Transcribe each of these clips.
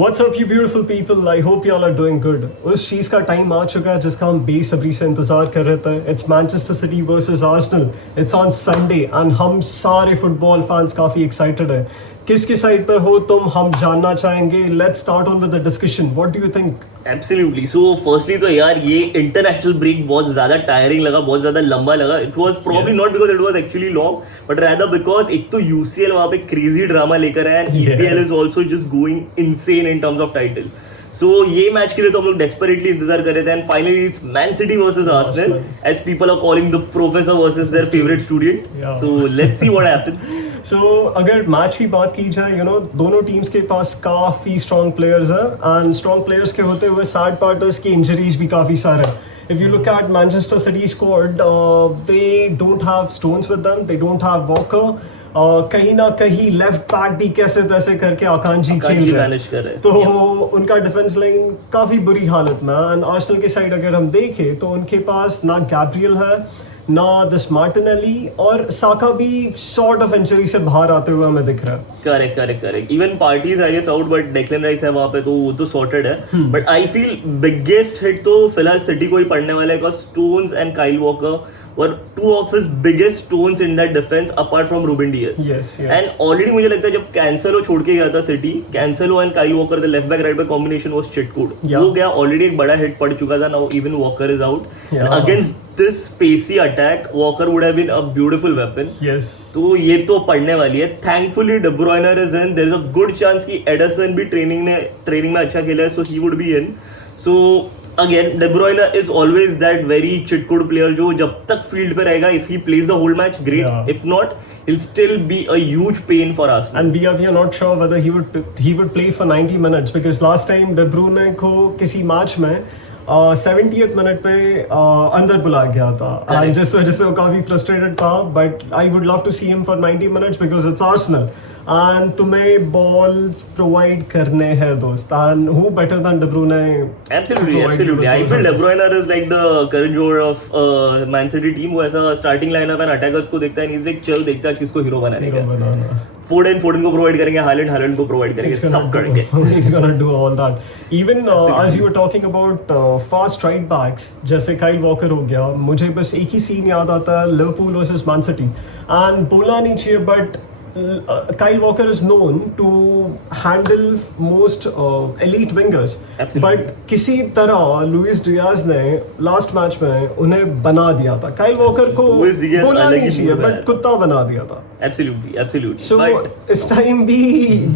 What's up you beautiful people? I hope you all are doing good. उस चीज़ का time आ चुका है जिसका हम बेसब्री से इंतज़ार कर रहे थे. It's Manchester City versus Arsenal. It's on Sunday and हम सारे फुटबॉल फैंस काफ़ी एक्साइटेड है. किसकी साइड पे हो तुम, हम जानना चाहेंगे. Let's start on with the discussion. What do you think? Absolutely. So firstly तो यार ये इंटरनेशनल ब्रेक बहुत ज्यादा टायरिंग लगा, बहुत ज्यादा लंबा लगा. It was probably not because it was actually long, but rather because एक तो यूसीएल वहां पे क्रेजी ड्रामा लेकर आया and EPL is also just going insane in terms of title. So ये मैच के लिए तो हम लोग डेस्परेटली इंतजार कर रहे थे and finally it's Man City versus Arsenal as people are calling the professor versus their favourite student. So let's see what happens. So, अगर मैच की बात की जाए, दोनों टीम्स के पास काफ़ी स्ट्रॉन्ग प्लेयर्स हैं एंड स्ट्रॉन्ग प्लेयर्स के होते हुए सैड पार्ट की इंजरीज भी काफ़ी सारे हैं. If you look at Manchester City squad, they don't have Stones with them, they don't have Walker. कहीं ना कहीं लेफ्ट बैक भी कैसे तैसे करके आकांक्षी खेल रहे हैं, तो उनका डिफेंस लाइन काफ़ी बुरी हालत में. एंड आर्सेनल की साइड अगर हम देखें तो उनके पास ना गैब्रियल है ना दिस मार्टिनेली, और साका भी सॉर्ट ऑफ इंजरी से बाहर आते हुए हमें दिख रहा है. Correct. Even parties I guess out, but Declan Rice है वहां पे तो वो तो सॉर्टेड है. But I feel biggest hit तो फिलहाल सिटी को ही पड़ने वाला है because Stones and Kyle Walker were two of his biggest stones in that defence apart from Ruben Dias. And already मुझे लगता है जब कैंसेलो छोड़ के गया था City, Cancelo and Kyle Walker the left back right back combination was shit code. वो गया, ऑलरेडी एक बड़ा हिट पड़ चुका था. Now even walker is out against this spacey attack. Walker would have been a beautiful weapon. Yes. तो ये तो पढ़ने वाली है. Thankfully De Bruyne is in. There is a good chance कि Ederson भी ट्रेनिंग में अच्छा खेला है, so he would be in. So again De Bruyne is always that very chit-code player जो जब तक फील्ड पे रहेगा, if he plays the whole match, great. Yeah. If not, he'll still be a huge pain for us. And we are not sure whether he would play for 90 minutes because last time De Bruyne को किसी match में 70th minute पे अंदर बुला गया था and जिससे वो काफ़ी फ्रस्ट्रेटेड था. But I would love to see him for 90 minutes because it's Arsenal and तुम्हें बॉल प्रोवाइड करने हैं दोस्त. And who better than De Bruyne? Absolutely. I feel De Bruyne is like the Karan Johar of Man City team. वो ऐसा starting lineup and attackers को देखता है, नहीं चल देखता है किसको हीरो बनाने का. फोर्डन को प्रोवाइड करेंगे, हालैंड को प्रोवाइड करेंगे, सब करेंगे. He's gonna do all that. Even as you were talking about fast right backs, जैसे काइल वॉकर हो गया, मुझे बस एक ही सीन याद आता है, Liverpool versus man city. And बोलना नहीं चाहिए but Kyle Walker is known to handle most elite wingers. But किसी तरह लुइस डियाज ने लास्ट मैच में उन्हें बना दिया था. Kyle Walker को बोलना नहीं चाहिए बट कुत्ता बना दिया था. Absolutely. So इस टाइम भी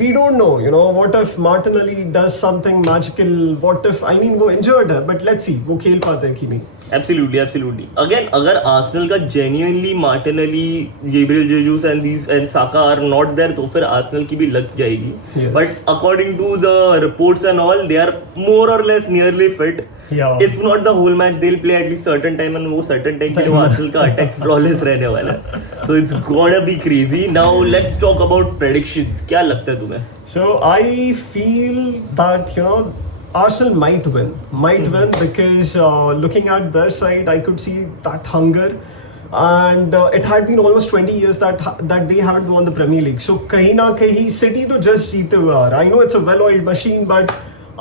we don't know, what if Martinelli does something magical? What if, वो injured है, but let's see वो खेल पाते हैं कि नहीं. Absolutely. Again, अगर आर्सेनल का genuinely Martinelli, Gabriel Jesus and Saka are not there, तो फिर आर्सेनल की भी लग जाएगी. Yes. But according to the reports and all, they are more or less nearly fit. Yeah. If not the whole match, they'll play at least certain time, and वो certain time के लिए Arsenal का attack flawless रहने वाला है. So it's gonna be crazy. Now let's talk about predictions. क्या लगता है तुम्हें? So I feel that Arsenal might win because looking at their side, I could see that hunger, and it had been almost 20 years that they haven't won the Premier League. So कहीं ना कहीं City तो just जीते हुए आ रहा है. I know it's a well-oiled machine, but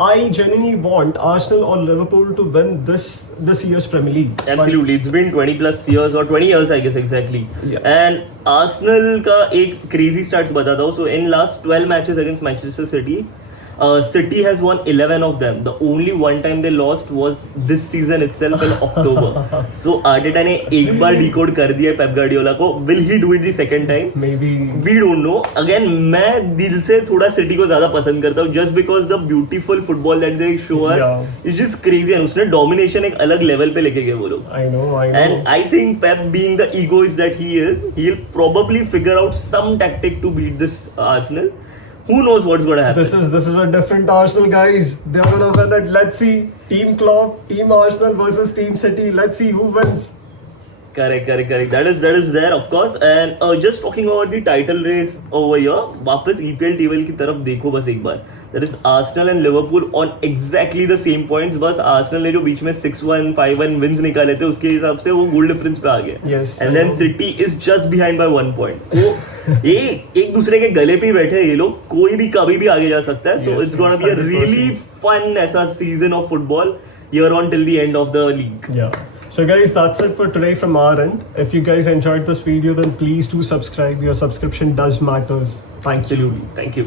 I genuinely want Arsenal or Liverpool to win this year's Premier League. Absolutely, it's been 20 plus years or 20 years I guess exactly. Yeah. And Arsenal का एक crazy stats बताता हूँ. So in last 12 matches against Manchester City, City has won 11 of them. The only one time they lost was this season itself in October. So Arteta ने एक बार decode कर दिया Pep Guardiola को. Will he do it the second time? Maybe. We don't know. Again, मैं दिल से थोड़ा City को ज़्यादा पसंद करता हूँ just because the beautiful football that they show us is just crazy. And उसने domination एक अलग level पे लेके गए वो लोग. I know. And I think Pep, being the egoist that he is, he'll probably figure out some tactic to beat this Arsenal. Who knows what's going to happen? This is a different Arsenal, guys. They're gonna win it. Let's see. Team Klopp, Team Arsenal versus Team City. Let's see who wins. Correct. That is there, of course. And just talking about the title race over here, वापस EPL table की तरफ देखो बस एक बार. That is Arsenal and Liverpool on exactly the same points. बस Arsenal ने जो बीच में 6-1, 5-1 wins निकाले थे, उसके हिसाब से वो goal difference पे आ गए. Yes, And then City is just behind by 1 point. तो ये एक दूसरे के गले पे ही बैठे हैं ये लोग. कोई भी कभी भी आगे जा सकता है. So Yes, it's gonna be a 100%. really fun ऐसा season of football here on till the end of the league. Yeah. So guys, that's it for today from our end. If you guys enjoyed this video, then please do subscribe. Your subscription does matters. Thank you. Thank you.